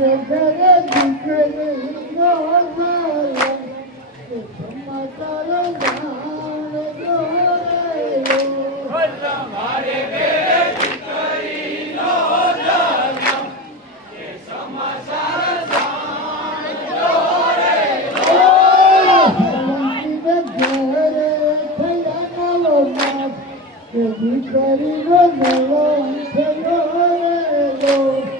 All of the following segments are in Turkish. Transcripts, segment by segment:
gözlere dikereyim yollara Kızıma sarılara göreyim Kızım haribeye dikereyim yollara Kızıma sarılara göreyim Yalan gibi göre peyran olmaz Dedikleri göz olan seviyorum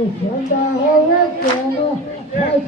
If you're not a